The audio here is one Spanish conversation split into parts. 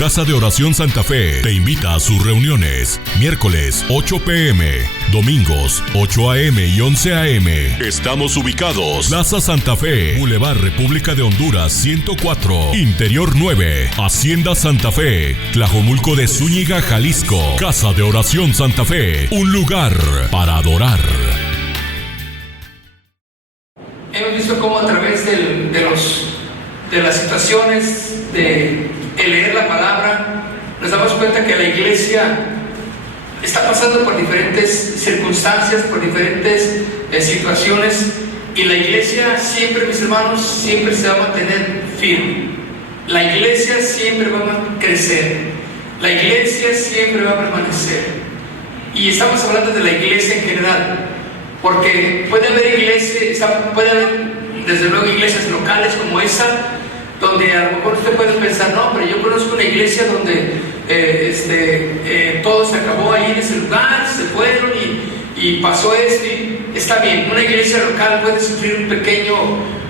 Casa de Oración Santa Fe te invita a sus reuniones. Miércoles 8 p.m, domingos 8 a.m. y 11 a.m. Estamos ubicados: Plaza Santa Fe, Boulevard República de Honduras 104, Interior 9, Hacienda Santa Fe, Tlajomulco de Zúñiga, Jalisco. Casa de Oración Santa Fe, un lugar para adorar. Hemos visto cómo a través de las situaciones de leer la palabra, nos damos cuenta que la iglesia está pasando por diferentes circunstancias, por diferentes situaciones, y la iglesia siempre, mis hermanos, siempre se va a mantener firme. La iglesia siempre va a crecer, la iglesia siempre va a permanecer. Y estamos hablando de la iglesia en general, porque puede haber iglesias, puede haber desde luego iglesias locales como esa, donde a lo mejor usted puede pensar: no, pero yo conozco una iglesia donde todo se acabó ahí en ese lugar, se fueron y pasó esto. Y está bien, una iglesia local puede sufrir un pequeño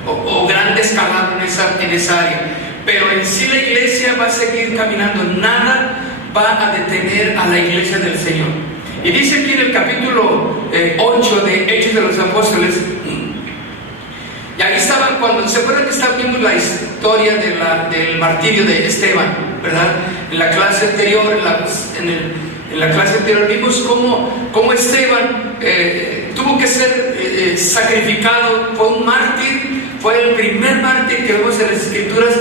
o gran descalabro en esa área, pero en sí la iglesia va a seguir caminando, nada va a detener a la iglesia del Señor. Y dice aquí en el capítulo 8 de Hechos de los Apóstoles, y ahí estaban, cuando se acuerdan que vimos la historia del martirio de Esteban, ¿verdad? En la clase anterior, en la clase anterior vimos cómo Esteban tuvo que ser sacrificado. Fue un mártir, fue el primer mártir que vemos en las Escrituras,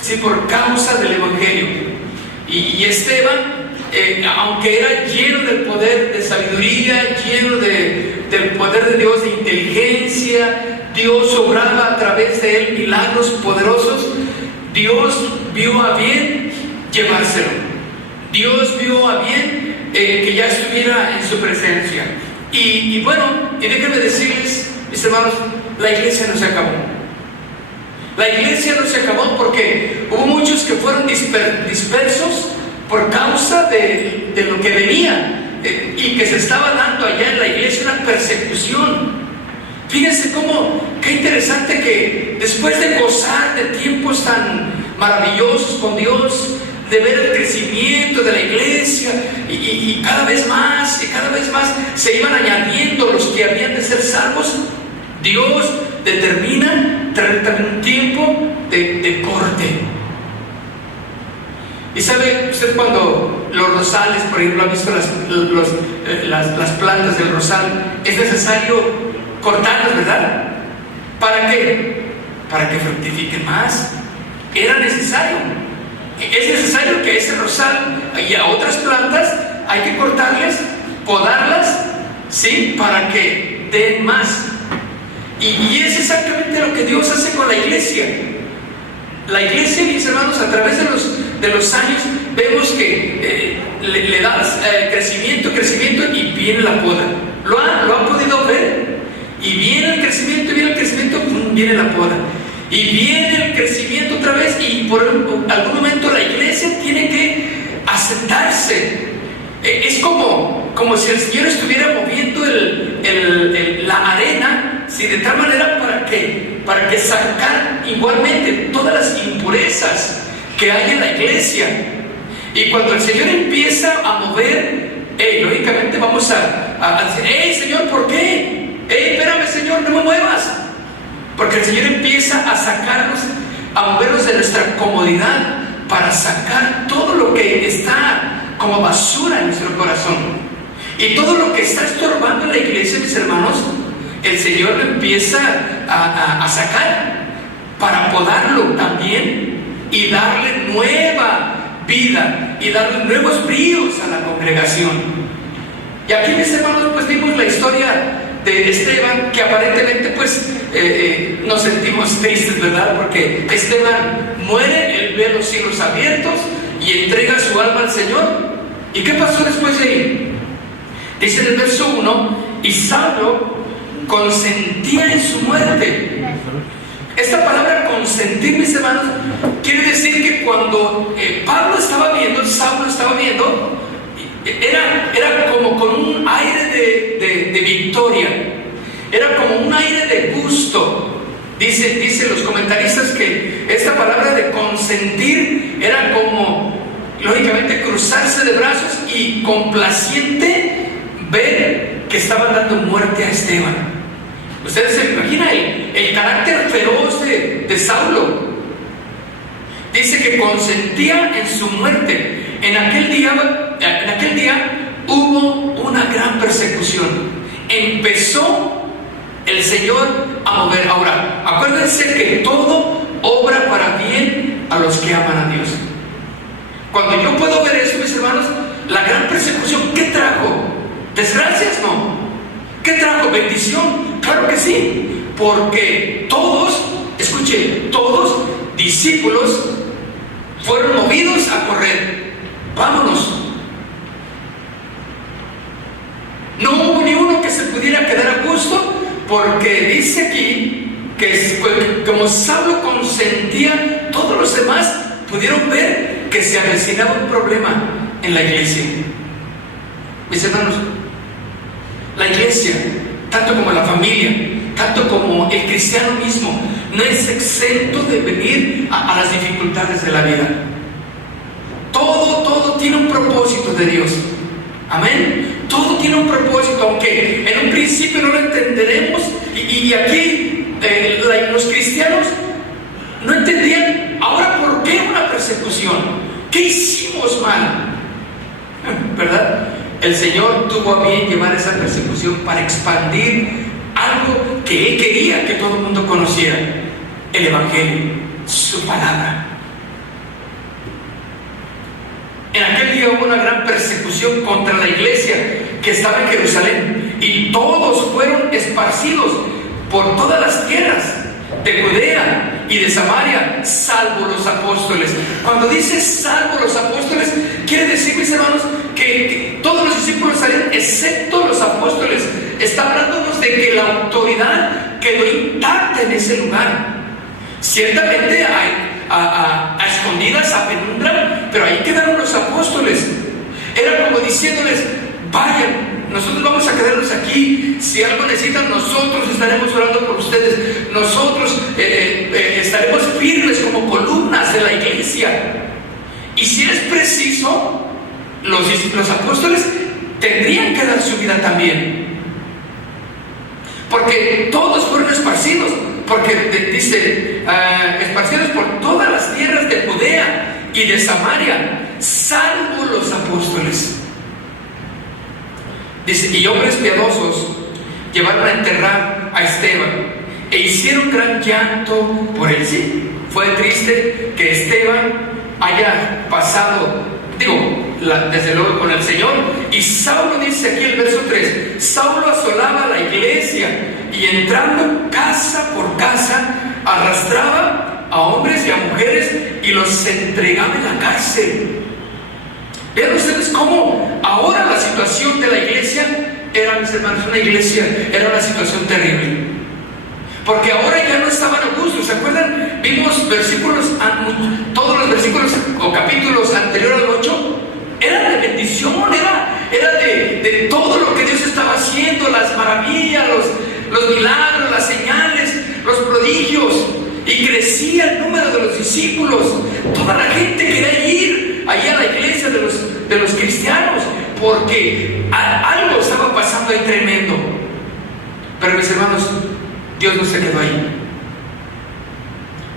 sí, por causa del Evangelio. Y Esteban, aunque era lleno del poder de sabiduría, lleno del poder de Dios, de inteligencia, Dios obraba a través de él milagros poderosos, Dios vio a bien llevárselo. Dios vio a bien que ya estuviera en su presencia. Y bueno, y déjenme decirles, mis hermanos, la iglesia no se acabó. La iglesia no se acabó porque hubo muchos que fueron dispersos por causa de lo que venía y que se estaba dando allá en la iglesia, una persecución. Fíjense qué interesante que después de gozar de tiempos tan maravillosos con Dios, de ver el crecimiento de la iglesia y cada vez más se iban añadiendo los que habían de ser salvos, Dios determina traer un tiempo de corte. Y sabe usted, cuando los rosales, por ejemplo, han visto las plantas del rosal, es necesario cortarlas, ¿verdad? ¿Para qué? Para que fructifiquen más. Era necesario. Es necesario que ese rosal y a otras plantas hay que cortarles, podarlas, ¿sí? Para que den más. Y es exactamente lo que Dios hace con la iglesia. La iglesia, mis hermanos, a través de los años, vemos que le da crecimiento y viene la poda. ¿Lo han podido ver? Y viene el crecimiento, viene la poda. Y viene el crecimiento otra vez, y por algún momento la iglesia tiene que asentarse. Es como si el Señor estuviera moviendo la arena, ¿sí? De tal manera para que sacar igualmente todas las impurezas que hay en la iglesia. Y cuando el Señor empieza a mover, lógicamente vamos a decir: Señor, ¿por qué? Espérame, Señor, no me muevas. Porque el Señor empieza a sacarnos, a movernos de nuestra comodidad para sacar todo lo que está como basura en nuestro corazón. Y todo lo que está estorbando en la iglesia, mis hermanos, el Señor lo empieza a sacar para podarlo también y darle nueva vida y darle nuevos bríos a la congregación. Y aquí, mis hermanos, pues vimos la historia de Esteban, que aparentemente pues nos sentimos tristes, ¿verdad? Porque Esteban muere, él ve los cielos abiertos y entrega su alma al Señor. ¿Y qué pasó después de ahí? Dice en el verso 1: y Saulo consentía en su muerte. Esta palabra consentir, mis hermanos, quiere decir que cuando Saulo estaba viendo, era como con un aire de victoria, era como un aire de gusto. Dicen los comentaristas que esta palabra de consentir era como lógicamente, cruzarse de brazos y complaciente ver que estaban dando muerte a Esteban. Ustedes se imaginan el carácter feroz de Saulo. Dice que consentía en su muerte. En aquel día hubo una gran persecución. Empezó el Señor a mover. Ahora, acuérdense que todo obra para bien a los que aman a Dios. Cuando yo puedo ver eso, mis hermanos, la gran persecución, ¿qué trajo? ¿Desgracias? No. ¿Qué trajo? ¿Bendición? Claro que sí. Porque todos, escuchen, todos discípulos fueron movidos a correr. Vámonos. No hubo ni uno que se pudiera quedar a gusto, porque dice aquí que como Saulo consentía, todos los demás pudieron ver que se avecinaba un problema en la iglesia. Mis hermanos, la iglesia, tanto como la familia, tanto como el cristiano mismo, no es exento de venir a las dificultades de la vida. Todo tiene un propósito de Dios. Amén. Todo tiene un propósito, aunque en un principio no lo entenderemos. Y aquí los cristianos no entendían. Ahora, ¿por qué una persecución? ¿Qué hicimos mal? ¿Verdad? El Señor tuvo a bien llevar esa persecución para expandir algo que Él quería que todo el mundo conociera: el Evangelio, su palabra. En aquel día hubo una gran persecución contra la iglesia que estaba en Jerusalén, y todos fueron esparcidos por todas las tierras de Judea y de Samaria, salvo los apóstoles. Cuando dice salvo los apóstoles, quiere decir, mis hermanos, que todos los discípulos salieron excepto los apóstoles. Está hablándonos de que la autoridad quedó intacta en ese lugar. Ciertamente hay a escondidas, a penumbra, pero ahí quedaron los apóstoles. Era como diciéndoles: vayan, nosotros vamos a quedarnos aquí. Si algo necesitan, nosotros estaremos orando por ustedes. Nosotros estaremos firmes como columnas de la iglesia. Y si es preciso, los apóstoles tendrían que dar su vida también, porque todos fueron esparcidos. Porque dice, esparcidos por todas las tierras de Judea y de Samaria, salvo los apóstoles. Dice, y hombres piadosos llevaron a enterrar a Esteban e hicieron gran llanto por él. Sí, fue triste que Esteban haya pasado, desde luego, con el Señor. Y Saulo, dice aquí el verso 3, Saulo asolaba la iglesia y entrando casa por casa arrastraba a hombres y a mujeres y los entregaba en la cárcel. Vean ustedes cómo ahora la situación de la iglesia era, mis hermanos, era una situación terrible, porque ahora ya no estaban a gusto. ¿Se acuerdan? Vimos versículos, todos los versículos o capítulos anteriores al 8 eran de bendición, era de todo lo que Dios estaba haciendo, las maravillas, los milagros, las señales, los prodigios, y crecía el número de los discípulos. Toda la gente quería ir ahí a la iglesia de los cristianos, porque algo estaba pasando ahí tremendo. Pero, mis hermanos, Dios no se quedó ahí.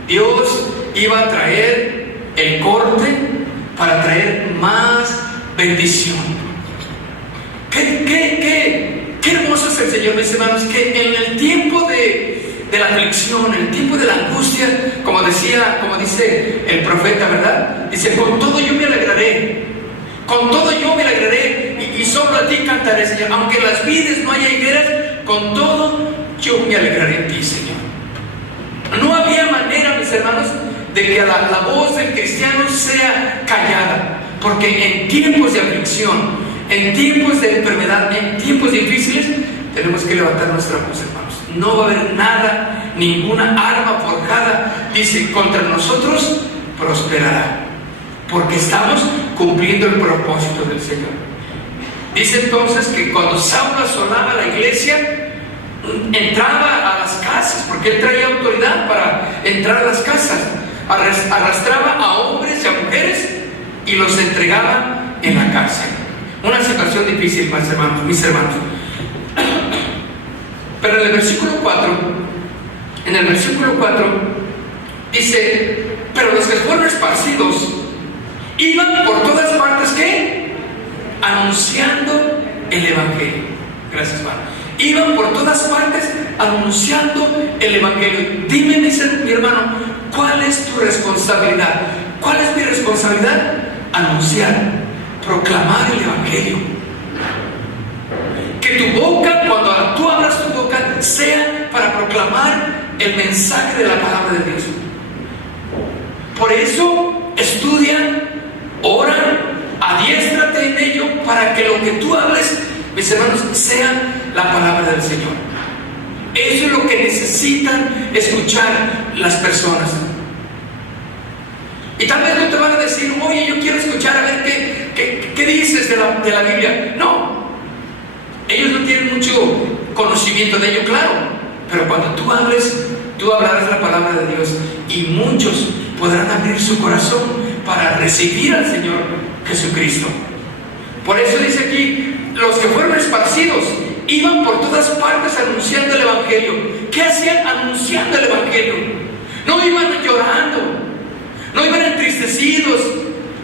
Dios iba a traer el corte para traer más bendición. Qué hermoso es el Señor, mis hermanos, que en el tiempo de la aflicción, en el tiempo de la angustia, como dice el profeta, ¿verdad? Dice: con todo yo me alegraré, con todo yo me alegraré, y solo a ti cantaré, Señor. Aunque en las vides no haya higueras, con todo yo me alegraré en ti, Señor. No había manera, mis hermanos, de que la voz del cristiano sea callada, porque en tiempos de aflicción, en tiempos de enfermedad, en tiempos difíciles, tenemos que levantar nuestra voz, hermanos. No va a haber nada, ninguna arma forjada, dice, contra nosotros prosperará, porque estamos cumpliendo el propósito del Señor. Dice entonces que cuando Saulo asolaba la iglesia, entraba a las casas, porque él traía autoridad para entrar a las casas, arrastraba a hombres y a mujeres y los entregaba en la cárcel. Una situación difícil, mis hermanos. Pero en el versículo 4 dice: pero los que fueron esparcidos iban por todas partes, ¿qué? Anunciando el Evangelio. Gracias, Padre. Iban por todas partes anunciando el Evangelio. Dime, mi hermano, ¿cuál es tu responsabilidad? ¿Cuál es mi responsabilidad? Anunciar, proclamar el Evangelio. Que tu boca, cuando tú abras tu boca, sea para proclamar el mensaje de la palabra de Dios. Por eso, estudia, ora, adiéstrate en ello, para que lo que tú hables, mis hermanos, sea la palabra del Señor. Eso es lo que necesitan escuchar las personas. Y tal vez no te van a decir: oye, yo quiero escuchar a ver qué dices de la Biblia. No, ellos no tienen mucho conocimiento de ello, claro. Pero cuando tú hables, tú hablarás la palabra de Dios, y muchos podrán abrir su corazón para recibir al Señor Jesucristo. Por eso dice aquí: los que fueron esparcidos iban por todas partes anunciando el Evangelio. ¿Qué hacían anunciando el Evangelio? No iban llorando, no iban entristecidos,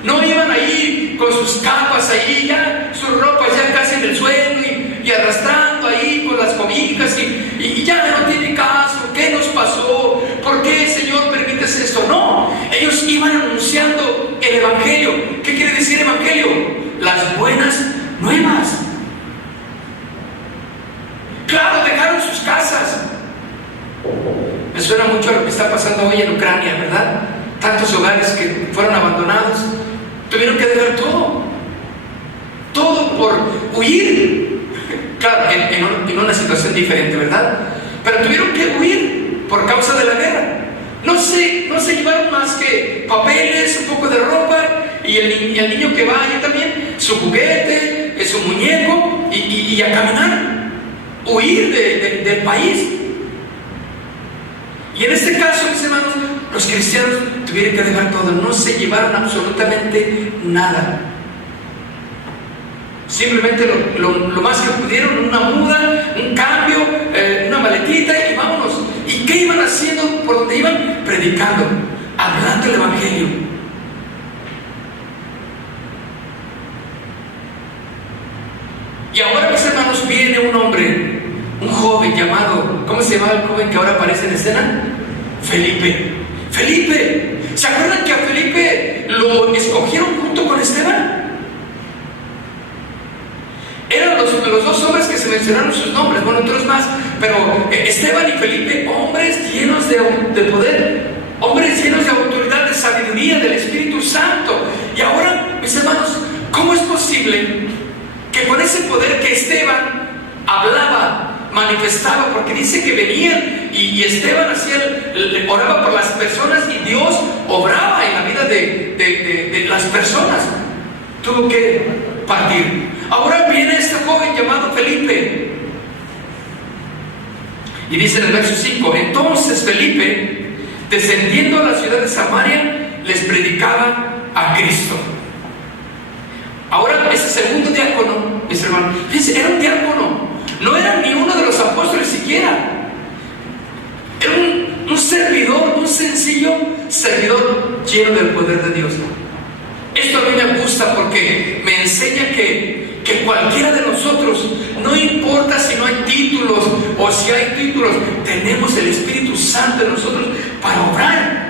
no iban ahí con sus capas ahí, ya sus ropas ya casi en el suelo y arrastrando ahí con las cobijas y ya no tiene caso. ¿Qué nos pasó? ¿Por qué, Señor, permites esto? No, ellos iban anunciando el Evangelio. ¿Qué quiere decir Evangelio? Las buenas nuevas. Claro, dejaron sus casas. Me suena mucho a lo que está pasando hoy en Ucrania, ¿verdad? Tantos hogares que fueron abandonados, tuvieron que dejar todo por huir. Claro, en una situación diferente, ¿verdad? Pero tuvieron que huir por causa de la guerra. No se llevaron más que papeles, un poco de ropa, y el niño que va allí también, su juguete, su muñeco, y a caminar, huir del país. Y en este caso, mis hermanos, los cristianos tuvieron que dejar todo. No se llevaron absolutamente nada. Simplemente lo más que pudieron: una muda, un cambio, una maletita, y vámonos. ¿Y qué iban haciendo por donde iban? Predicando, hablando el Evangelio. Y ahora, mis hermanos, viene un hombre, un joven llamado, ¿cómo se llamaba el joven que ahora aparece en escena? Felipe. ¿Se acuerdan que a Felipe lo escogieron junto con Esteban? Eran los dos hombres que se mencionaron sus nombres, bueno, otros más, pero Esteban y Felipe, hombres llenos de poder, hombres llenos de autoridad, de sabiduría, del Espíritu Santo. Y ahora, mis hermanos, ¿cómo es posible que con ese poder que Esteban hablaba, manifestaba? Porque dice que venían y Esteban oraba por las personas, y Dios obraba en la vida de las personas. Tuvo que partir. Ahora viene este joven llamado Felipe, y dice en el verso 5: entonces Felipe, descendiendo a la ciudad de Samaria, les predicaba a Cristo. Ahora ese segundo diácono, mis hermanos, fíjense, era un diácono, no era ni uno de los apóstoles siquiera. Era un servidor, un sencillo servidor lleno del poder de Dios. Esto a mí me gusta porque me enseña que cualquiera de nosotros, no importa si no hay títulos o si hay títulos, tenemos el Espíritu Santo en nosotros para obrar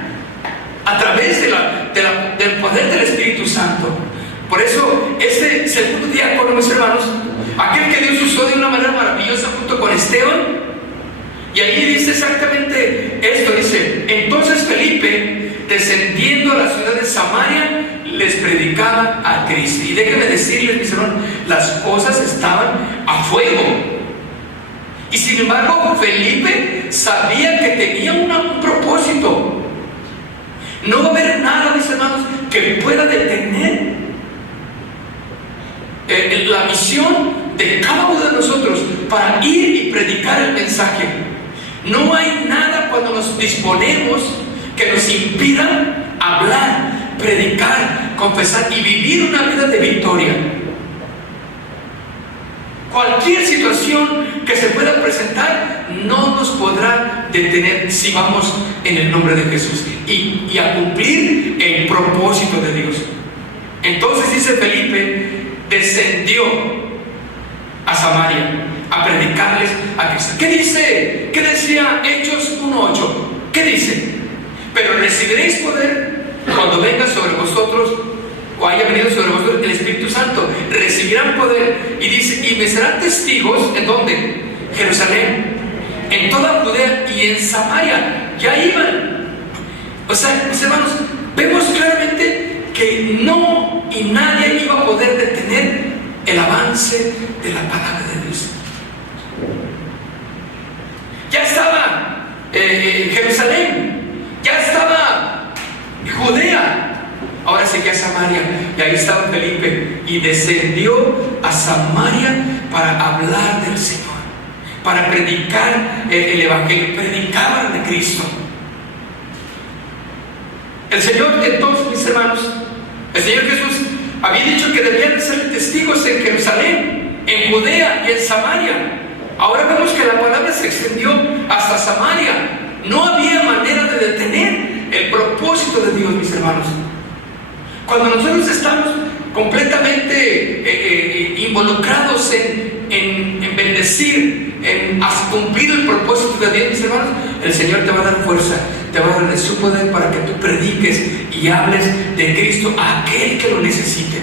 a través del poder del Espíritu Santo. Por eso este segundo diácono, mis hermanos, aquel que Dios usó de una manera maravillosa junto con Esteban, y ahí dice exactamente esto, dice: entonces Felipe, descendiendo a la ciudad de Samaria, les predicaba a Cristo. Y déjenme decirles, mis hermanos, las cosas estaban a fuego. Y sin embargo, Felipe sabía que tenía un propósito. No va a haber nada, mis hermanos, que pueda detener la misión de cada uno de nosotros para ir y predicar el mensaje. No hay nada cuando nos disponemos que nos impida hablar, predicar, confesar y vivir una vida de victoria. Cualquier situación que se pueda presentar no nos podrá detener si vamos en el nombre de Jesús y a cumplir el propósito de Dios. Entonces dice Felipe, descendió a Samaria a predicarles a Cristo. ¿Qué dice? ¿Qué decía Hechos 1:8? ¿Qué dice? Pero recibiréis poder cuando venga sobre vosotros, o haya venido sobre vosotros el Espíritu Santo. Recibirán poder. Y dice, y me serán testigos. ¿En dónde? Jerusalén, en toda Judea y en Samaria. Ya iban. O sea, mis hermanos, vemos claramente que no y nadie iba a poder detener el avance de la palabra de Dios. Ya estaba Jerusalén, ya estaba Judea, ahora seguía Samaria, y ahí estaba Felipe, y descendió a Samaria para hablar del Señor, para predicar el Evangelio. Predicaban de Cristo. El Señor, entonces, mis hermanos, el Señor Jesús había dicho que debían ser testigos en Jerusalén, en Judea y en Samaria. Ahora vemos que la palabra se extendió hasta Samaria. No había manera de detener el propósito de Dios, mis hermanos. Cuando nosotros estamos completamente involucrados en bendecir, en cumplir el propósito de Dios, mis hermanos, el Señor te va a dar fuerza, te va a dar de su poder para que tú prediques y hables de Cristo a aquel que lo necesite.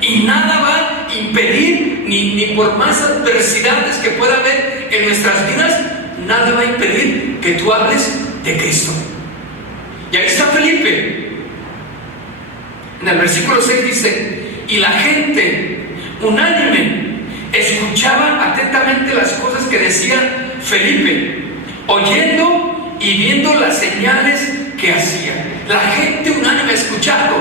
Y nada va a impedir, ni por más adversidades que pueda haber en nuestras vidas, nada va a impedir que tú hables de Cristo. Y ahí está Felipe. En el versículo 6 dice, y la gente unánime escuchaba atentamente las cosas que decía Felipe, oyendo y viendo las señales que hacía. La gente unánime escuchando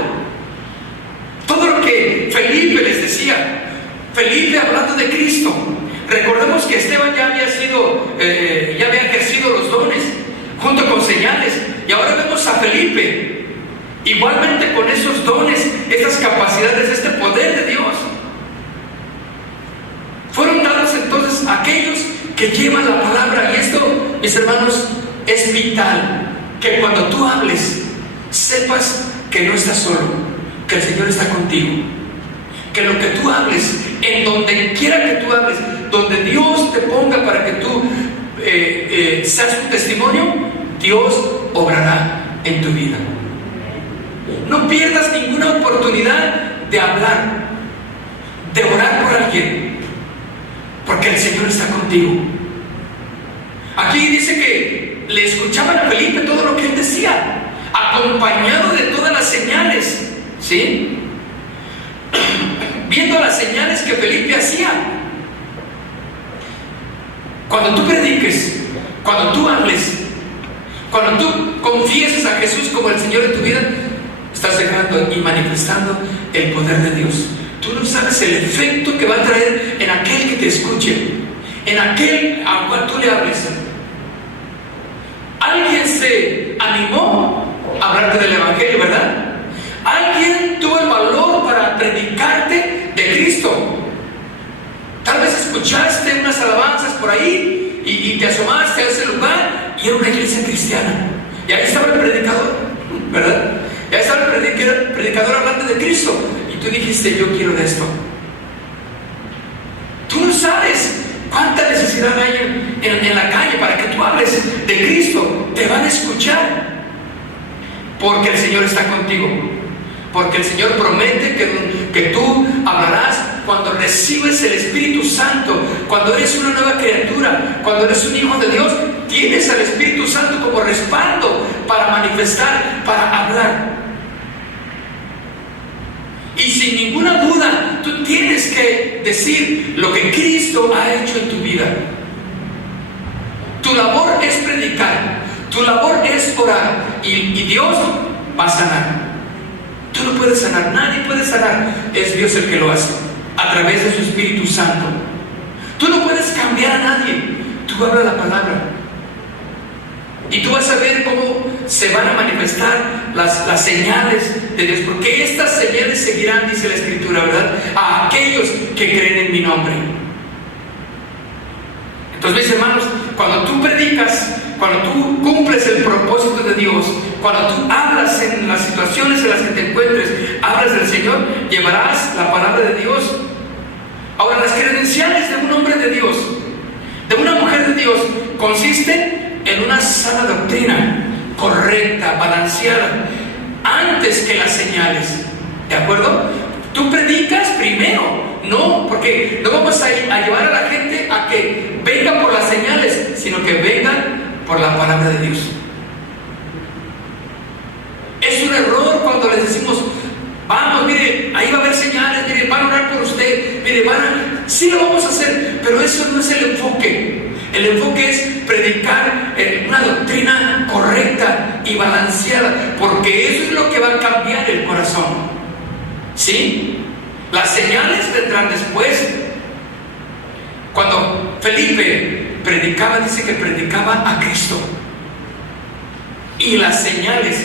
todo lo que Felipe les decía. Felipe hablando de Cristo. Recordemos que Esteban ya había ejercido los dones junto con señales, y ahora vemos a Felipe igualmente con esos dones, estas capacidades, este poder de Dios. Fueron dados entonces a aquellos que llevan la palabra, y esto, mis hermanos, es vital, que cuando tú hables sepas que no estás solo, que el Señor está contigo, que lo que tú hables, en donde quiera que tú hables, donde Dios te ponga para que tú seas un testimonio, Dios obrará en tu vida. No pierdas ninguna oportunidad de hablar, de orar por alguien, porque el Señor está contigo. Aquí dice que le escuchaban a Felipe todo lo que él decía, acompañado de todas las señales, ¿sí? Viendo las señales que Felipe hacía. Cuando tú prediques, cuando tú hables, cuando tú confieses a Jesús como el Señor de tu vida, estás dejando y manifestando el poder de Dios. Tú no sabes el efecto que va a traer en aquel que te escuche, en aquel al cual tú le hables. Alguien se animó a hablarte del Evangelio, ¿verdad? Alguien tuvo el valor para predicarte de Cristo. Tal vez escuchaste unas alabanzas por ahí y te asomaste a ese lugar y era una iglesia cristiana. Y ahí estaba el predicador, ¿verdad? Y ahí estaba el predicador hablando de Cristo. Y tú dijiste, yo quiero de esto. Tú no sabes cuánta necesidad hay en la calle para que tú hables de Cristo. Te van a escuchar porque el Señor está contigo. Porque el Señor promete que tú hablarás cuando recibes el Espíritu Santo, cuando eres una nueva criatura, cuando eres un hijo de Dios. Tienes al Espíritu Santo como respaldo para manifestar, para hablar. Y sin ninguna duda, tú tienes que decir lo que Cristo ha hecho en tu vida. Tu labor es predicar, tu labor es orar, y Dios va a sanar. Tú no puedes sanar, nadie puede sanar, es Dios el que lo hace, a través de su Espíritu Santo. Tú no puedes cambiar a nadie, tú habla la palabra. Y tú vas a ver cómo se van a manifestar las señales de Dios, porque estas señales seguirán, dice la Escritura, ¿verdad?, a aquellos que creen en mi nombre. Entonces, mis hermanos, cuando tú predicas, cuando tú cumples el propósito de Dios, cuando tú hablas en las situaciones en las que te encuentres, hablas del Señor, llevarás la palabra de Dios. Ahora, las credenciales de un hombre de Dios, de una mujer de Dios, consisten en una sana doctrina, correcta, balanceada, antes que las señales. ¿De acuerdo? Tú predicas primero, no, porque no vamos a llevar a la gente a que venga por las señales, sino que vengan por la palabra de Dios. Es un error cuando les decimos: vamos, mire, ahí va a haber señales, mire, van a orar por usted, mire, sí lo vamos a hacer, pero eso no es el enfoque. El enfoque es predicar una doctrina correcta y balanceada, porque eso es lo que va a cambiar el corazón. ¿Sí? Las señales vendrán después. Cuando Felipe predicaba, dice que predicaba a Cristo, y las señales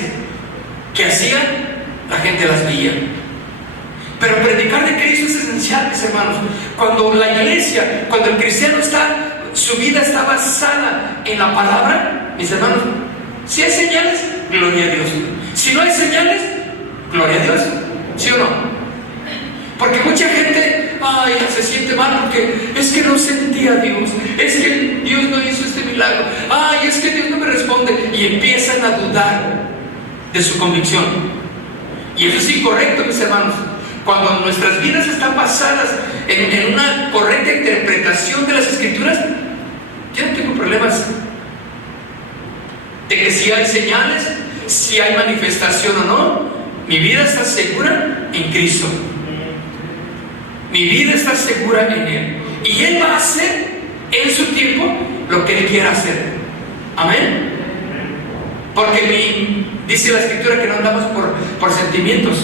que hacía, la gente las veía. Pero predicar de Cristo es esencial, mis hermanos. Cuando la iglesia, cuando el cristiano su vida está basada en la palabra, mis hermanos, si hay señales, gloria a Dios. Si no hay señales, gloria a Dios. ¿Sí o no? Porque mucha gente, se siente mal porque es que no sentía a Dios, es que Dios no hizo este milagro, es que Dios no me responde, y empiezan a dudar de su convicción. Y eso es incorrecto, mis hermanos. Cuando nuestras vidas están basadas en una correcta interpretación de las Escrituras, yo no tengo problemas de que si hay señales, si hay manifestación o no. Mi vida está segura en Cristo. Mi vida está segura en Él. Y Él va a hacer en su tiempo lo que Él quiera hacer. Amén. Porque dice la Escritura que no andamos por sentimientos.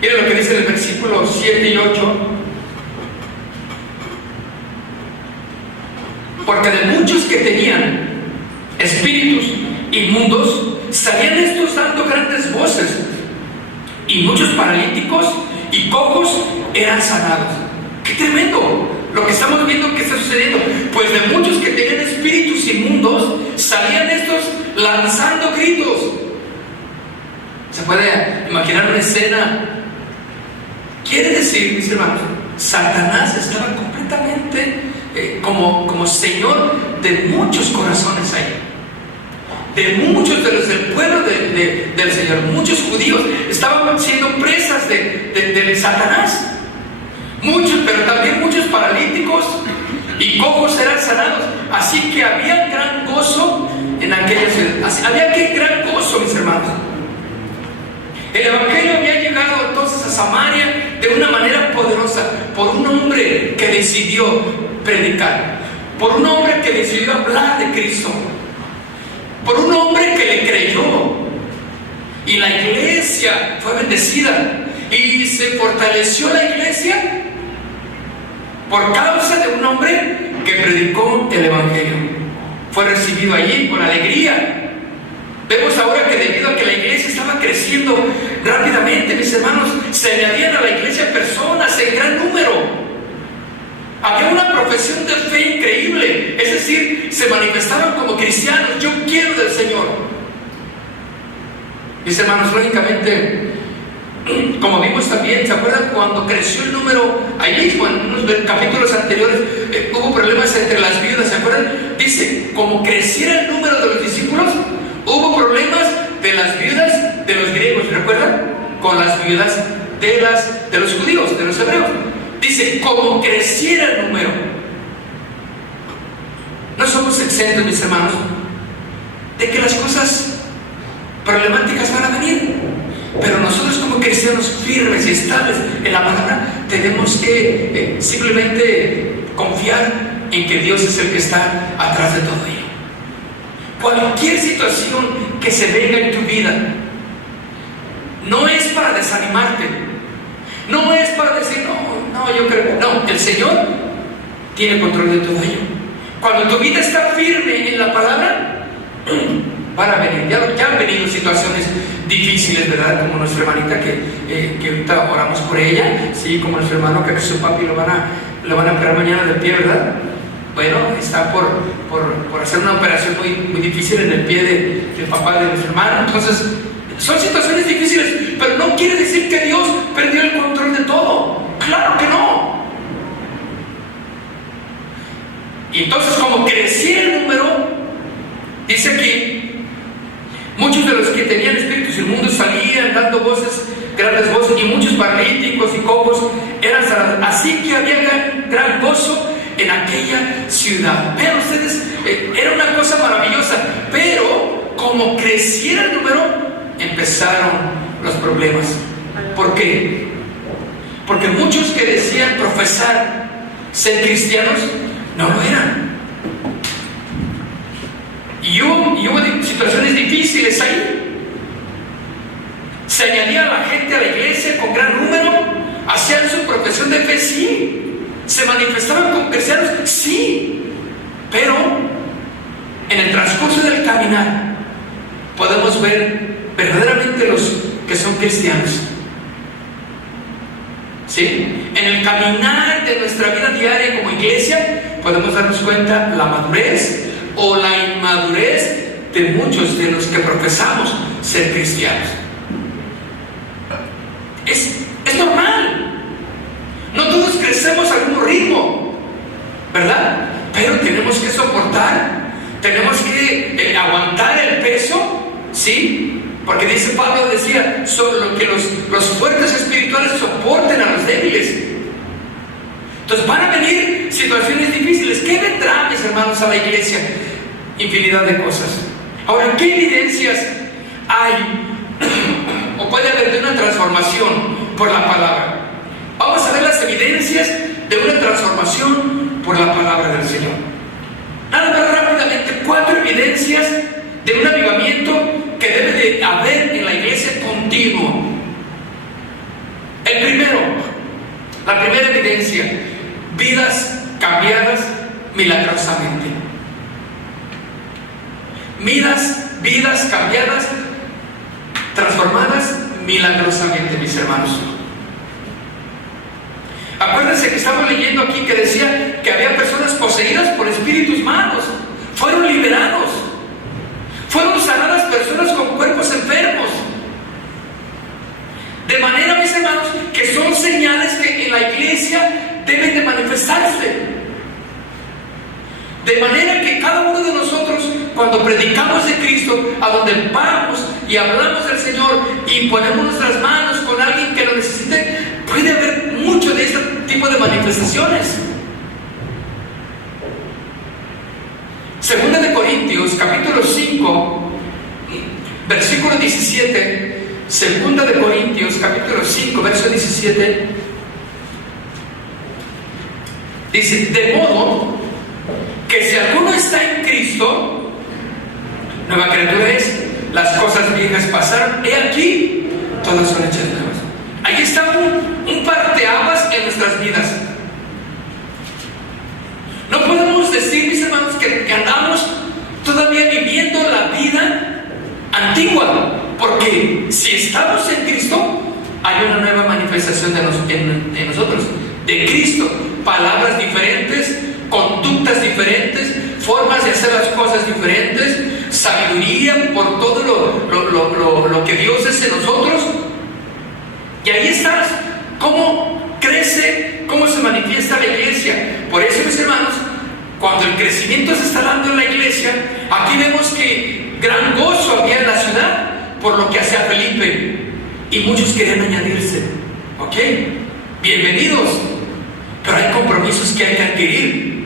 Miren lo que dice en el versículo 7 y 8. Porque de muchos que tenían espíritus inmundos, salían estos dando grandes voces, y muchos paralíticos y cojos eran sanados. ¡Qué tremendo lo que estamos viendo que está sucediendo! Pues de muchos que tenían espíritus inmundos, salían estos lanzando gritos. ¿Se puede imaginar una escena? Quiere decir, mis hermanos, Satanás estaba completamente como señor de muchos corazones ahí, de muchos de los del pueblo del Señor. Muchos judíos estaban siendo presas de Satanás. Muchos, pero también muchos paralíticos y cojos eran sanados. Así que había gran gozo en aquella ciudad. Había que gran gozo, mis hermanos. El Evangelio había llegado entonces a Samaria de una manera poderosa, por un hombre que decidió predicar, por un hombre que decidió hablar de Cristo, por un hombre que le creyó, y la iglesia fue bendecida y se fortaleció la iglesia por causa de un hombre que predicó el Evangelio. Fue recibido allí con alegría. Vemos ahora que debido a que la iglesia estaba creciendo rápidamente, mis hermanos, se añadían a la iglesia personas en gran número. Había una profesión de fe increíble, es decir, se manifestaban como cristianos. Yo quiero del Señor. Mis hermanos, lógicamente, como vimos también, ¿se acuerdan cuando creció el número? Ahí mismo, en unos capítulos anteriores, hubo problemas entre las viudas, ¿se acuerdan? Dice, como creciera el número de los discípulos, hubo problemas de las viudas de los griegos, ¿recuerdan? Con las viudas de los judíos, de los hebreos. Dice, como creciera el número. No somos exentos, mis hermanos, de que las cosas problemáticas van a venir. Pero nosotros como cristianos firmes y estables en la palabra, tenemos que simplemente confiar en que Dios es el que está atrás de todo ello. Cualquier situación que se venga en tu vida no es para desanimarte, no es para decir, no, No, yo creo, no, el Señor tiene control de todo ello. Cuando tu vida está firme en la palabra, van a venir, ya han venido situaciones difíciles, ¿verdad? Como nuestra hermanita que ahorita oramos por ella, sí, como nuestro hermano que su papi lo van a operar mañana del pie, ¿verdad? Bueno, está por hacer una operación muy difícil en el pie del papá de nuestro hermano. Entonces, son situaciones difíciles, pero no quiere decir que Dios perdió el control de todo. Claro que no. Y entonces, como crecía el número, dice aquí, muchos de los que tenían espíritus inmundos salían dando grandes voces, y muchos paralíticos y cojos eran sanados. Así que había gran gozo en aquella ciudad. Vean ustedes, era una cosa maravillosa, pero como creciera el número, empezaron los problemas. ¿Por qué? Porque muchos que decían profesar ser cristianos no lo eran. Y hubo situaciones difíciles ahí. Se añadía a la gente a la iglesia con gran número, hacían su profesión de fe, sí. Se manifestaban como cristianos, sí. Pero en el transcurso del caminar podemos ver verdaderamente los que son cristianos, ¿sí? En el caminar de nuestra vida diaria como iglesia podemos darnos cuenta la madurez o la inmadurez de muchos de los que profesamos ser cristianos. Es normal. No todos crecemos al mismo ritmo, ¿verdad? Pero tenemos que soportar, tenemos que aguantar el peso, ¿sí? Porque dice Pablo, decía, solo que los fuertes espirituales soporten a los débiles. Entonces van a venir situaciones difíciles. ¿Qué vendrá, mis hermanos, a la iglesia? Infinidad de cosas. Ahora, ¿qué evidencias hay o puede haber de una transformación por la palabra? Vamos a ver las evidencias de una transformación por la palabra del Señor. Nada más rápidamente, 4 evidencias de un avivamiento que debe de haber en la iglesia continuo. La primera evidencia, vidas cambiadas milagrosamente. Vidas cambiadas, transformadas milagrosamente, mis hermanos. Acuérdense que estamos leyendo aquí que decía que había personas poseídas por espíritus malos, fueron liberados, fueron sanadas personas con cuerpos enfermos. De manera, mis hermanos, que son señales que en la iglesia deben de manifestarse. De manera que cada uno de nosotros, cuando predicamos de Cristo, a donde vamos y hablamos del Señor y ponemos nuestras manos con alguien que lo necesite, puede haber mucho de este tipo de manifestaciones. Segunda de Corintios, capítulo 5, versículo 17. Segunda de Corintios, capítulo 5, verso 17. Dice, de modo que si alguno está en Cristo, nueva criatura es, las cosas viejas pasaron, he aquí, todas son hechas nuevas. Ahí está un parteaguas en nuestras vidas. No podemos decir, mis hermanos, que andamos todavía viviendo la vida antigua, porque si estamos en Cristo, hay una nueva manifestación en nosotros, de Cristo. Palabras diferentes, conductas diferentes, formas de hacer las cosas diferentes, sabiduría por todo lo que Dios es en nosotros. Y ahí estás, cómo crece, cómo se manifiesta la iglesia. Por eso, mis hermanos, cuando el crecimiento se está dando en la iglesia, aquí vemos que gran gozo había en la ciudad por lo que hacía Felipe, y muchos querían añadirse. ¿Ok? Bienvenidos, pero hay compromisos que hay que adquirir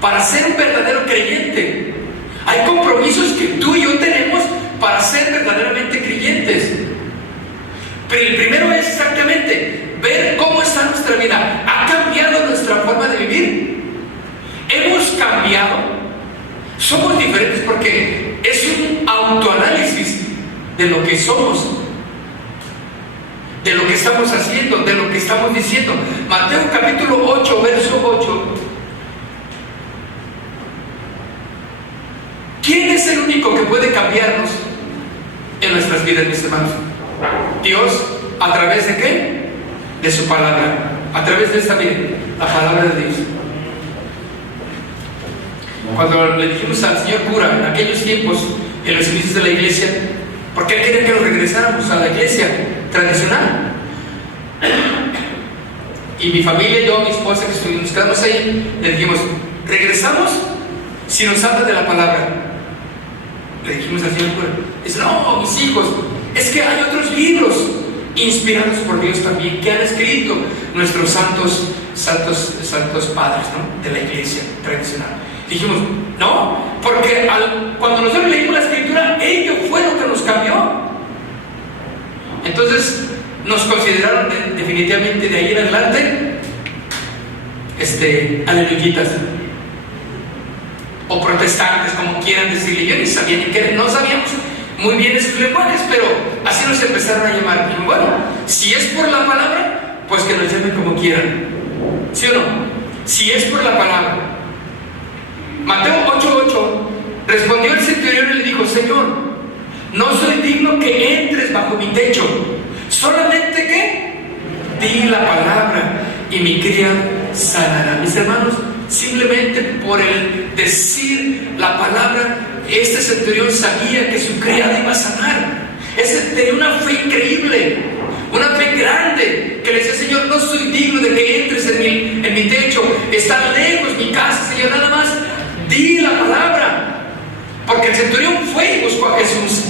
para ser un verdadero creyente. Hay compromisos que tú y yo tenemos para ser verdaderamente creyentes. Pero el primero es exactamente ver cómo está nuestra vida. ¿Ha cambiado nuestra forma de vivir? ¿Hemos cambiado? Somos diferentes porque es un autoanálisis de lo que somos. de lo que estamos haciendo, de lo que estamos diciendo. Mateo capítulo 8, verso 8. ¿Quién es el único que puede cambiarnos en nuestras vidas, mis hermanos? Dios, ¿a través de qué? De su palabra, a través de esta vida, la palabra de Dios. Cuando le dijimos al señor cura en aquellos tiempos, en los inicios de la iglesia, porque él quería que nos regresáramos a la iglesia tradicional, y mi familia, yo, mi esposa, que nos quedamos ahí, le dijimos, regresamos si nos habla de la palabra. Le dijimos al señor cura, dice, no, mis hijos, es que hay otros libros inspirados por Dios también, que han escrito nuestros santos padres, ¿no?, de la iglesia tradicional. Dijimos, no, porque cuando nosotros leímos la escritura, ello fue lo que nos cambió. Entonces nos consideraron definitivamente de ahí en adelante aleluyitas o protestantes, como quieran decirle. Yo ni sabía ni qué, no sabíamos muy bien esos lenguajes, pero así nos empezaron a llamar. Y bueno, si es por la palabra, pues que nos llamen como quieran, ¿sí o no? Si es por la palabra. Mateo 8:8, respondió el centurión y le dijo, Señor, no soy digno que entres bajo mi techo, solamente que di la palabra y mi cría sanará. Mis hermanos, simplemente por el decir la palabra, este centurión sabía que su criada iba a sanar. Ese tenía una fe increíble, una fe grande, que le decía, Señor, no soy digno de que entres en mi techo, está lejos mi casa, Señor, nada más di la palabra. Porque el centurión fue y buscó a Jesús.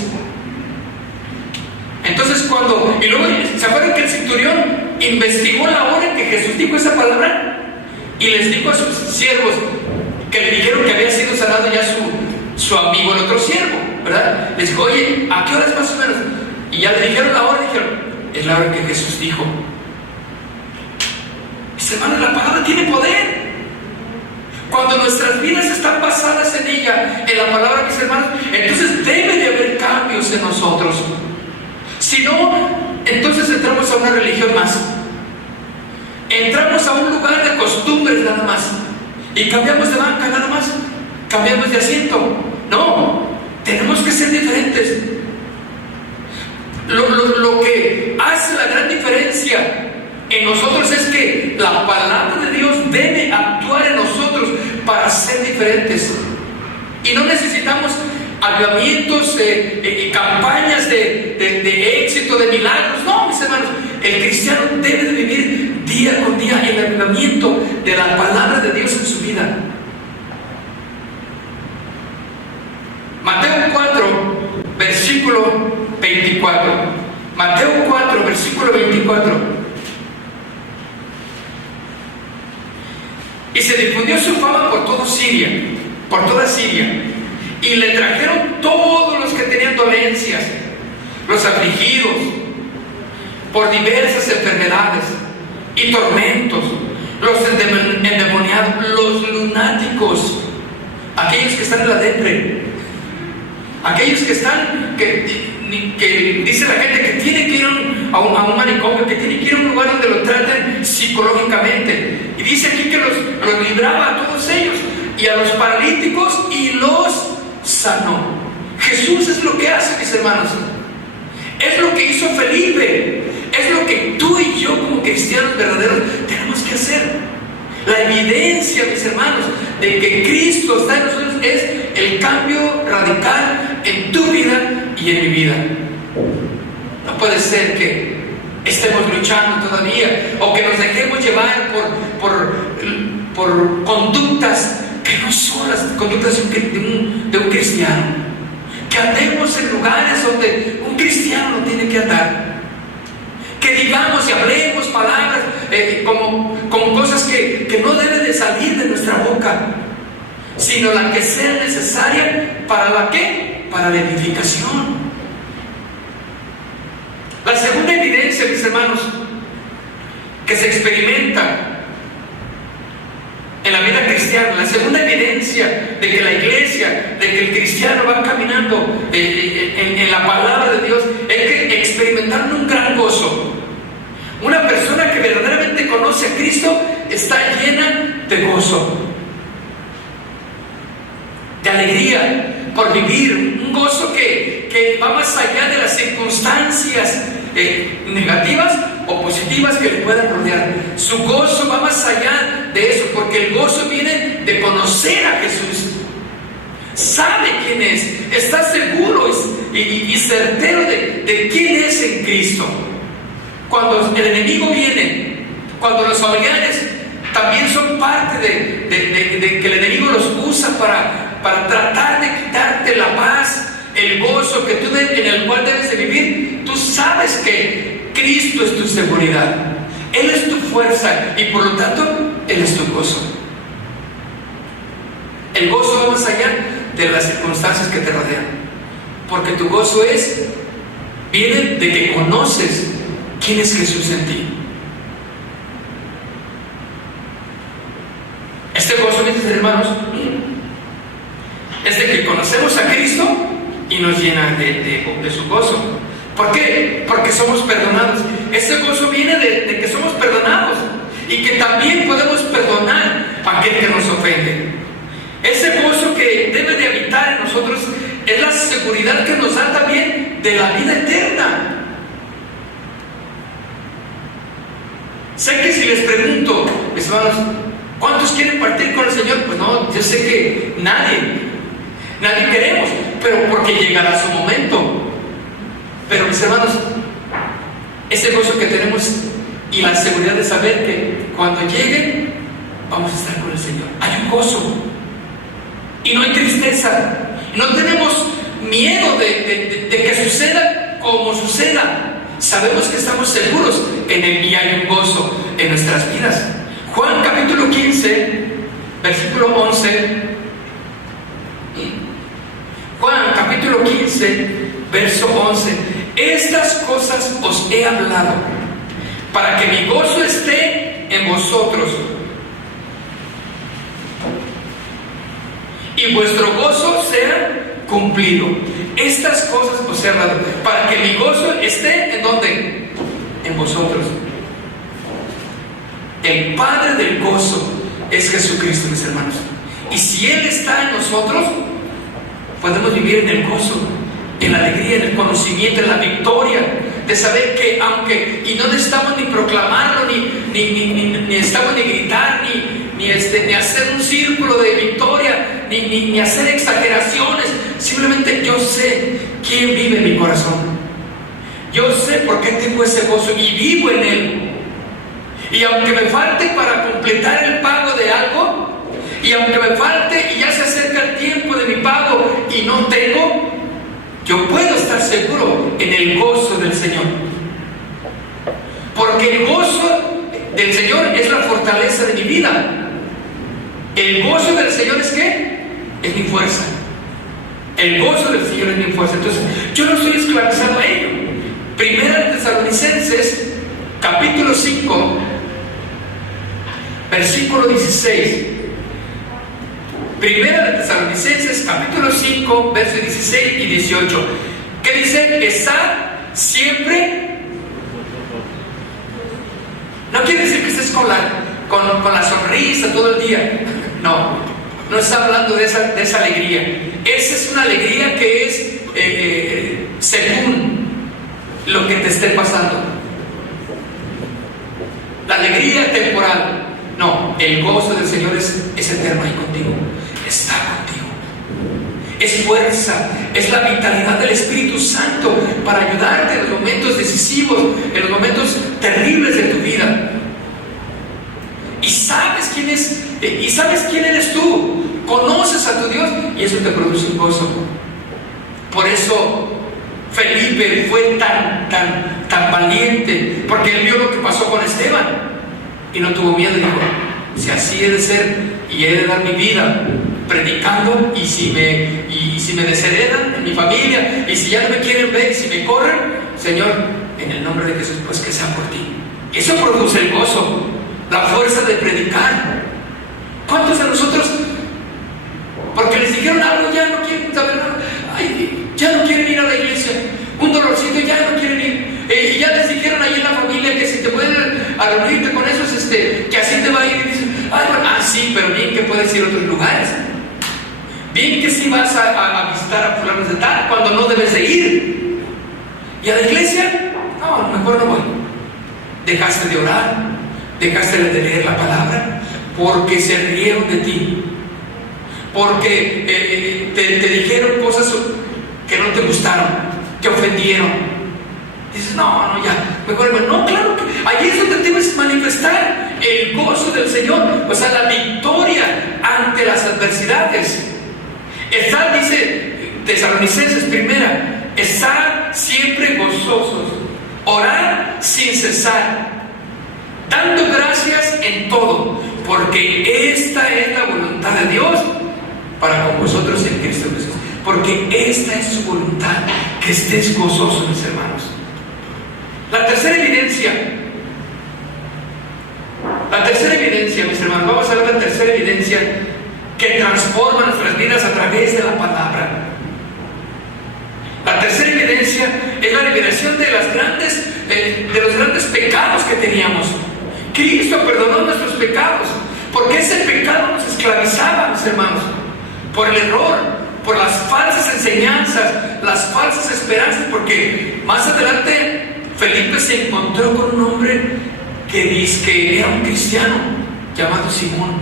Entonces y luego, ¿se acuerdan que el centurión investigó la hora en que Jesús dijo esa palabra? Y les dijo a sus siervos que le dijeron que había sido sanado ya su amigo, el otro siervo, ¿verdad? Les dijo, oye, ¿a qué horas más o menos? Y ya le dijeron la hora, dijeron, es la hora que Jesús dijo. Mis hermanos, la palabra tiene poder. Cuando nuestras vidas están basadas en ella, en la palabra, mis hermanos, entonces debe de haber cambios en nosotros. Si no, entonces entramos a una religión más. Entramos a un lugar de costumbres nada más. Y cambiamos de banca nada más. Cambiamos de asiento. No, tenemos que ser diferentes. Lo que hace la gran diferencia en nosotros es que la palabra de Dios debe actuar en nosotros para ser diferentes. Y no necesitamos avivamientos, campañas de éxito, de milagros. No, mis hermanos, el cristiano debe de vivir día con día el avivamiento de la palabra de Dios en su vida. Mateo 4, versículo 24. Mateo 4, versículo 24. Y se difundió su fama por toda Siria, y le trajeron todos los que tenían dolencias, los afligidos por diversas enfermedades y tormentos, los endemoniados, los lunáticos, aquellos que están en la depre, aquellos que están, que dice la gente que tiene que ir a un manicomio, que tiene que ir a un lugar donde lo traten psicológicamente. Y dice aquí que los libraba a todos ellos, y a los paralíticos, y los sanó. Jesús es lo que hace, mis hermanos. Es lo que hizo Felipe. Es lo que tú y yo como cristianos verdaderos tenemos que hacer. La evidencia, mis hermanos, de que Cristo está en nosotros es el cambio radical en tu vida y en mi vida. No puede ser que estemos luchando todavía, o que nos dejemos llevar por conductas que no son las conductas de un cristiano. Que andemos en lugares donde un cristiano no tiene que andar. Que digamos y hablemos palabras con cosas que no deben de salir de nuestra boca, sino la que sea necesaria. ¿Para la qué? Para la edificación. La segunda evidencia, mis hermanos, que se experimenta en la vida cristiana, la segunda evidencia de que la iglesia, de que el cristiano va caminando en la palabra de Dios, es que experimentaron un gran gozo. conoce a Cristo está llena de gozo, de alegría por vivir, un gozo que va más allá de las circunstancias negativas o positivas que le puedan rodear. Su gozo va más allá de eso, porque el gozo viene de conocer a Jesús. Sabe quién es, está seguro y certero de quién es en Cristo. Cuando el enemigo viene, cuando los familiares también son parte de que el enemigo los usa para tratar de quitarte la paz, el gozo en el cual debes de vivir, tú sabes que Cristo es tu seguridad, Él es tu fuerza y por lo tanto Él es tu gozo. El gozo va más allá de las circunstancias que te rodean, porque tu gozo viene de que conoces quién es Jesús en ti. Este gozo, mis hermanos, es de que conocemos a Cristo y nos llena de su gozo. ¿Por qué? Porque somos perdonados. Ese gozo viene de que somos perdonados y que también podemos perdonar a aquel que nos ofende. Ese gozo que debe de habitar en nosotros es la seguridad que nos da también de la vida eterna. Sé que si les pregunto, mis hermanos, ¿cuántos quieren partir con el Señor? Pues no, yo sé que nadie queremos, pero porque llegará su momento. Pero mis hermanos, ese gozo que tenemos y la seguridad de saber que cuando llegue vamos a estar con el Señor, hay un gozo y no hay tristeza, no tenemos miedo de que suceda como suceda. Sabemos que estamos seguros en Él y hay un gozo en nuestras vidas. Juan capítulo 15, versículo 11. Juan capítulo 15, verso 11. Estas cosas os he hablado para que mi gozo esté en vosotros y vuestro gozo sea cumplido. Estas cosas os he hablado para que mi gozo esté ¿en dónde? En vosotros. El Padre del gozo es Jesucristo, mis hermanos. Y si Él está en nosotros, podemos vivir en el gozo, en la alegría, en el conocimiento, en la victoria, de saber que y no necesitamos ni proclamarlo, ni necesitamos ni gritar, ni hacer un círculo de victoria, ni hacer exageraciones. Simplemente yo sé quién vive en mi corazón. Yo sé por qué tengo ese gozo y vivo en Él. Y aunque me falte para completar el pago de algo, y aunque me falte y ya se acerca el tiempo de mi pago y no tengo, yo puedo estar seguro en el gozo del Señor. Porque el gozo del Señor es la fortaleza de mi vida. El gozo del Señor es ¿qué? Es mi fuerza. El gozo del Señor es mi fuerza. Entonces, yo no estoy esclavizado a ello. Primera de Tesalonicenses, capítulo 5, versículo 16. Primera de Tesalonicenses, capítulo 5, versos 16 y 18. ¿Qué dice? Estad siempre. No quiere decir que estés con la sonrisa todo el día. No está hablando de esa alegría. Esa es una alegría que es según lo que te esté pasando. La alegría temporal. No, el gozo del Señor es eterno ahí contigo. Está contigo. Es fuerza, es la vitalidad del Espíritu Santo para ayudarte en los momentos decisivos, en los momentos terribles de tu vida. Y sabes quién es, y sabes quién eres tú. Conoces a tu Dios y eso te produce un gozo. Por eso Felipe fue tan valiente, porque él vio lo que pasó con Esteban y no tuvo miedo. Dijo: si así he de ser y he de dar mi vida predicando, y si me desheredan en mi familia, y si ya no me quieren ver, y si me corren, Señor, en el nombre de Jesús, pues que sea por ti. Eso produce el gozo, la fuerza de predicar. ¿Cuántos de nosotros, porque les dijeron algo, ya no quieren saber nada? Ya no quieren ir a la iglesia, un dolorcito, ya no quieren ir. Y ya les dijeron ahí en la familia que si te pueden a reunirte con esos Bien que sí vas a visitar a fulanos de tal cuando no debes de ir. ¿Y a la iglesia? No, mejor no voy. Dejaste de orar, dejaste de leer la palabra, porque se rieron de ti, porque te dijeron cosas que no te gustaron, te ofendieron. Dices, no, ya, mejor no, claro que ahí es donde debes manifestar el gozo del Señor, o sea, la victoria ante las adversidades. Estar, dice Tesalonicenses primera, estar siempre gozosos, orar sin cesar, dando gracias en todo, porque esta es la voluntad de Dios para con vosotros en Cristo Jesús. Porque esta es su voluntad, que estés gozoso, mis hermanos. La tercera evidencia, mis hermanos, vamos a ver la tercera evidencia que transforma nuestras vidas a través de la palabra. La tercera evidencia es la liberación de los grandes pecados que teníamos. Cristo perdonó nuestros pecados, porque ese pecado nos esclavizaba, mis hermanos, por el error, por las falsas enseñanzas, las falsas esperanzas, porque más adelante Felipe se encontró con un hombre que dice que era un cristiano llamado Simón,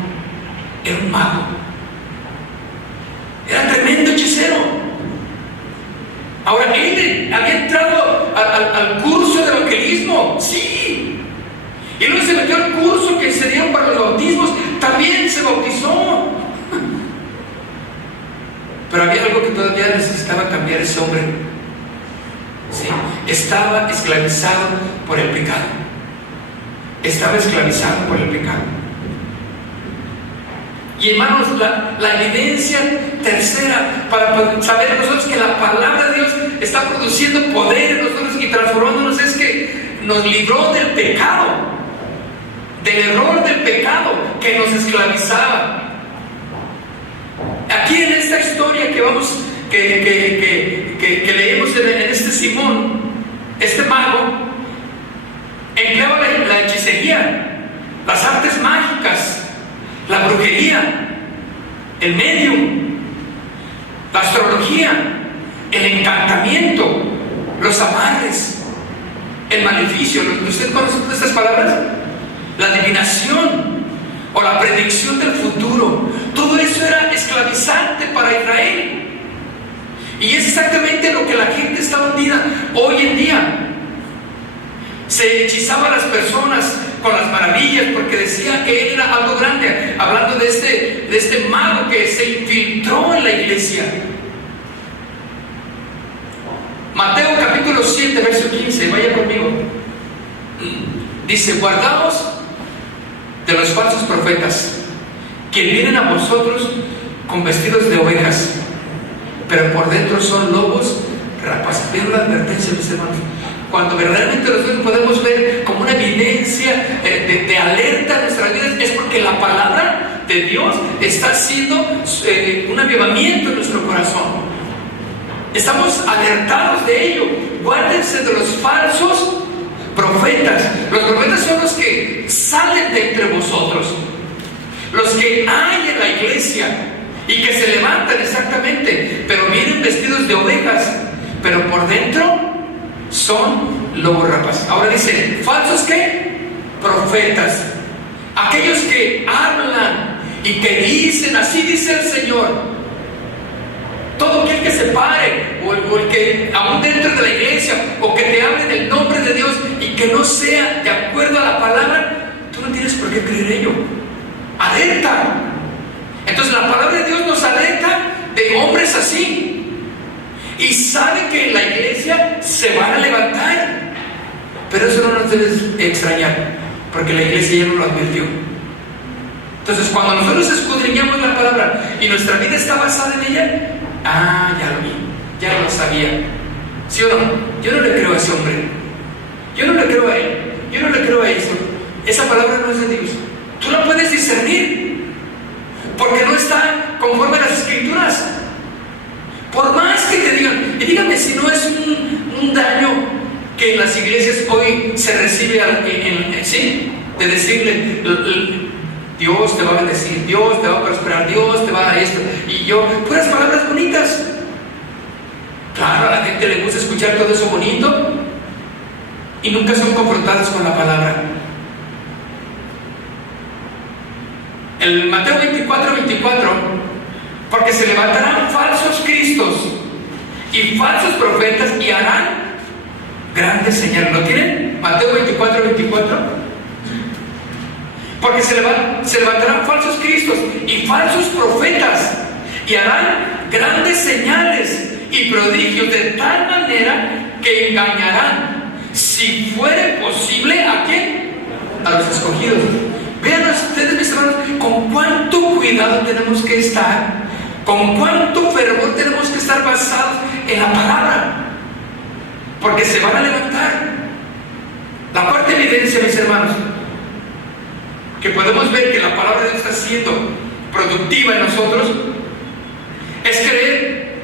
era un mago, era tremendo hechicero. Ahora, él había entrado al curso de evangelismo, sí, y luego se metió al curso que se dieron para los bautismos, también se bautizó. Pero había algo que todavía necesitaba cambiar ese hombre. Sí, estaba esclavizado por el pecado. Estaba esclavizado por el pecado. Y hermanos, la evidencia tercera para saber nosotros que la palabra de Dios está produciendo poder en nosotros y transformándonos es que nos libró del pecado, del error del pecado que nos esclavizaba. Aquí en esta historia que leemos en este Simón, este mago empleaba la hechicería, las artes mágicas, la brujería, el medium, la astrología, el encantamiento, los amarres, el maleficio. ¿Usted conoce estas palabras? La adivinación o la predicción del futuro. Todo eso era esclavizante para Israel. Y es exactamente lo que la gente está hundida hoy en día. Se hechizaba a las personas con las maravillas porque decía que él era algo grande, hablando de este mago que se infiltró en la iglesia. Mateo capítulo 7 verso 15, vaya conmigo. Dice: guardaos de los falsos profetas, que vienen a vosotros con vestidos de ovejas, pero por dentro son lobos rapaces. Vean la advertencia, mis hermanos. Cuando verdaderamente nosotros podemos ver como una evidencia de alerta en nuestras vidas, es porque la palabra de Dios está haciendo un avivamiento en nuestro corazón. Estamos alertados de ello. Guárdense de los falsos profetas. Los profetas son los que salen de entre vosotros, los que hay en la iglesia y que se levantan exactamente, pero vienen vestidos de ovejas, pero por dentro son lobos rapaces. Ahora dice, ¿falsos qué? Profetas. Aquellos que hablan y que dicen, así dice el Señor. Todo aquel que se pare, o el que aún dentro de la iglesia, o que te hable en el nombre de Dios y que no sea de acuerdo a la palabra, tú no tienes por qué creer ello. Alerta. Entonces la palabra de Dios nos alerta de hombres así. Y sabe que en la iglesia se van a levantar. Pero eso no nos debe extrañar, porque la iglesia ya no lo advirtió. Entonces cuando nosotros escudriñamos la palabra y nuestra vida está basada en ella, ya lo vi, ya lo sabía. ¿Sí o no? Yo no le creo a ese hombre, yo no le creo a él, yo no le creo a eso. Esa palabra no es de Dios. Tú la puedes discernir, porque no está conforme a las escrituras. Por más que te digan, y díganme si no es un daño que en las iglesias hoy se recibe, ¿sí? De decirle, Dios te va a bendecir, Dios te va a prosperar, Dios te va a dar esto. Y yo, puras palabras bonitas. Claro, a la gente le gusta escuchar todo eso bonito y nunca son confrontados con la palabra. El Mateo 24, porque se levantarán falsos cristos y falsos profetas y harán grandes señales. ¿Lo tienen? Mateo 24. Porque se levantarán falsos cristos y falsos profetas y harán grandes señales y prodigios de tal manera que engañarán, si fuere posible, ¿a quién? A los escogidos. Vean ustedes, mis hermanos, con cuánto cuidado tenemos que estar, con cuánto fervor tenemos que estar basados en la palabra, porque se van a levantar. La cuarta evidencia, mis hermanos, que podemos ver que la palabra de Dios está siendo productiva en nosotros, es creer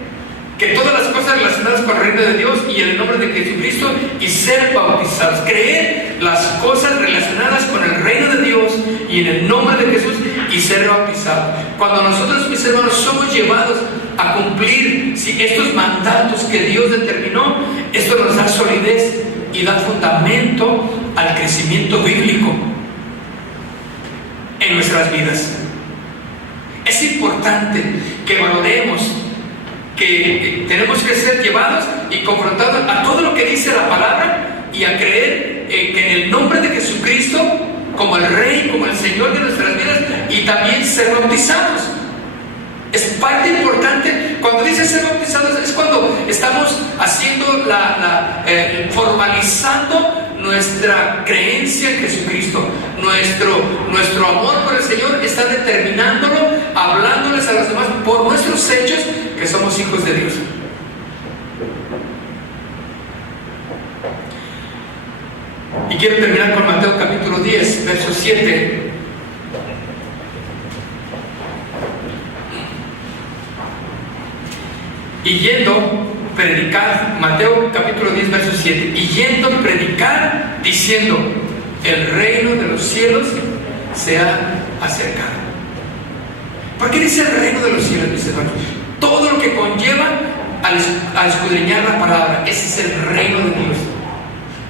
que todas las cosas relacionadas con el reino de Dios y en el nombre de Jesucristo y ser bautizados. Creer las cosas relacionadas con el reino de Dios y en el nombre de Jesús y ser bautizados. Cuando nosotros, mis hermanos, somos llevados a cumplir estos mandatos que Dios determinó, esto nos da solidez y da fundamento al crecimiento bíblico en nuestras vidas. Es importante que valoremos que tenemos que ser llevados y confrontados a todo lo que dice la palabra y a creer que en el nombre de Jesucristo, como el Rey, como el Señor de nuestras vidas, y también ser bautizados. Es parte importante. Cuando dice ser bautizados es cuando estamos haciendo formalizando nuestra creencia en Jesucristo. Nuestro amor por el Señor está determinándolo, hablándoles a los demás por nuestros hechos que somos hijos de Dios. Y quiero terminar con Mateo capítulo 10, verso 7. Y yendo, predicar, Mateo capítulo 10, verso 7. Y yendo, predicar, diciendo: el reino de los cielos se ha acercado. ¿Por qué dice el reino de los cielos, mis hermanos? Todo lo que conlleva a escudriñar la palabra, ese es el reino de Dios.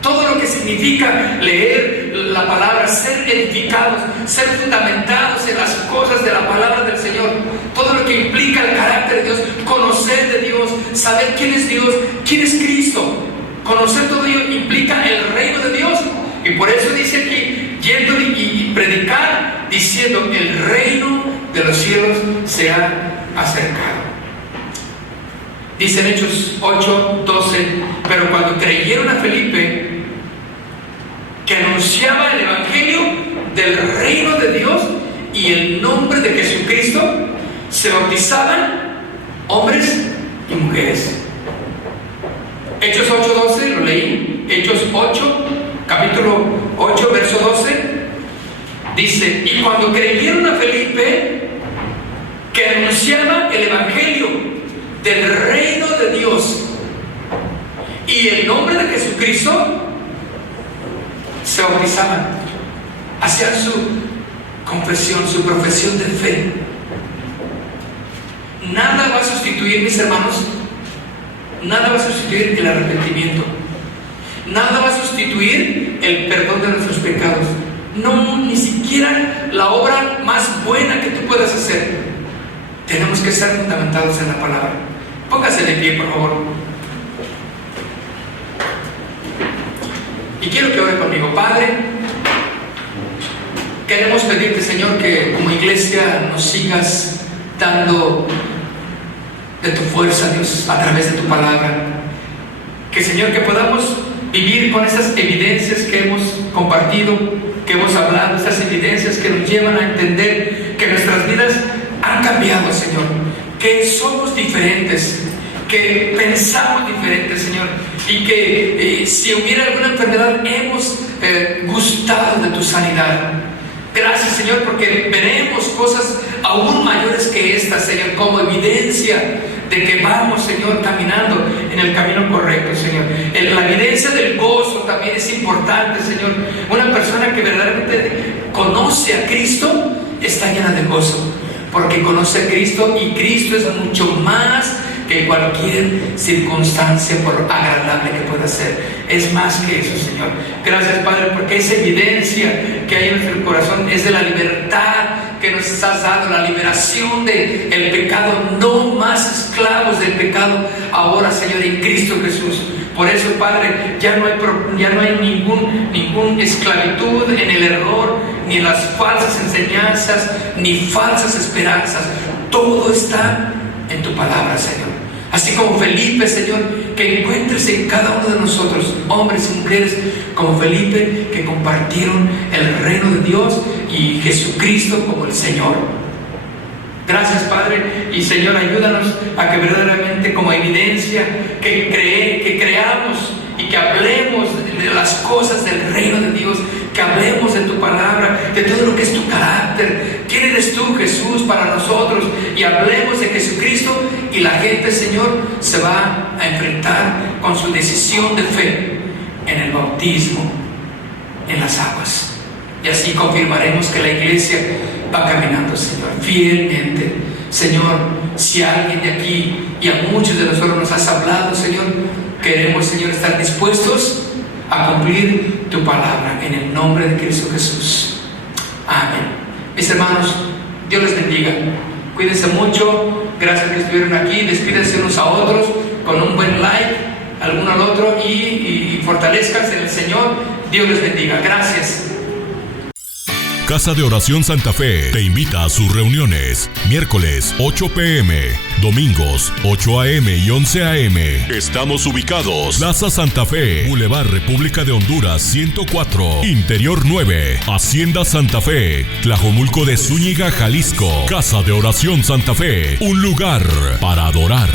Todo lo que significa leer la palabra, ser edificados, ser fundamentados en las cosas de la palabra del Señor, todo lo que implica el carácter de Dios, conocer de Dios, saber quién es Dios, quién es Cristo, conocer todo ello implica el reino de Dios. Y por eso dice aquí, yendo y predicar, diciendo: el reino de los cielos se ha acercado. Dice en Hechos 8, 12: pero cuando creyeron a Felipe, que anunciaba el evangelio del reino de Dios y el nombre de Jesucristo, se bautizaban hombres y mujeres. Hechos 8, 12, lo leí. Hechos 8, capítulo 8, verso 12, dice: y cuando creyeron a Felipe, que anunciaba el evangelio del reino de Dios y el nombre de Jesucristo, se bautizaban, hacían su confesión, su profesión de fe. Nada va a sustituir, mis hermanos, nada va a sustituir el arrepentimiento, nada va a sustituir el perdón de nuestros pecados. No, ni siquiera la obra más buena que tú puedas hacer. Tenemos que estar fundamentados en la palabra. Póngase de pie, por favor. Y quiero que ore conmigo. Padre, queremos pedirte, Señor, que como iglesia nos sigas dando de tu fuerza, Dios, a través de tu palabra. Que, Señor, que podamos vivir con estas evidencias que hemos compartido, que hemos hablado, estas evidencias que nos llevan a entender que nuestras vidas han cambiado, Señor, que somos diferentes, que pensamos diferentes, Señor, y que si hubiera alguna enfermedad hemos gustado de tu sanidad. Gracias, Señor, porque veremos cosas aún mayores que estas, Señor, como evidencia de que vamos, Señor, caminando en el camino correcto, Señor. La evidencia del gozo también es importante, Señor. Una persona que verdaderamente conoce a Cristo está llena de gozo, porque conoce a Cristo, y Cristo es mucho más que cualquier circunstancia, por agradable que pueda ser. Es más que eso, Señor. Gracias, Padre, porque esa evidencia que hay en nuestro corazón es de la libertad que nos has dado, la liberación del pecado, no más esclavos del pecado ahora, Señor, en Cristo Jesús. Por eso, Padre, ya no hay ningún esclavitud en el error, ni en las falsas enseñanzas, ni falsas esperanzas. Todo está en tu palabra, Señor. Así como Felipe, Señor, que encuentres en cada uno de nosotros, hombres y mujeres, como Felipe, que compartieron el reino de Dios y Jesucristo como el Señor. Gracias, Padre, y Señor, ayúdanos a que verdaderamente, como evidencia, que creamos y que hablemos de las cosas del reino de Dios, que hablemos de tu palabra, de todo lo que es tu carácter. ¿Quién eres tú, Jesús, para nosotros? Y hablemos de Jesucristo, y la gente, Señor, se va a enfrentar con su decisión de fe en el bautismo, en las aguas. Y así confirmaremos que la iglesia va caminando, Señor, fielmente. Señor, si a alguien de aquí y a muchos de nosotros nos has hablado, Señor, queremos, Señor, estar dispuestos a cumplir tu palabra en el nombre de Cristo Jesús. Amén. Mis hermanos, Dios les bendiga. Cuídense mucho. Gracias que estuvieron aquí. Despídense unos a otros con un buen like, alguno al otro, y fortalezcanse en el Señor. Dios les bendiga. Gracias. Casa de Oración Santa Fe te invita a sus reuniones. Miércoles 8 p.m, domingos 8 a.m. y 11 a.m. Estamos ubicados: Plaza Santa Fe, Boulevard República de Honduras 104, Interior 9, Hacienda Santa Fe, Tlajomulco de Zúñiga, Jalisco. Casa de Oración Santa Fe, un lugar para adorar.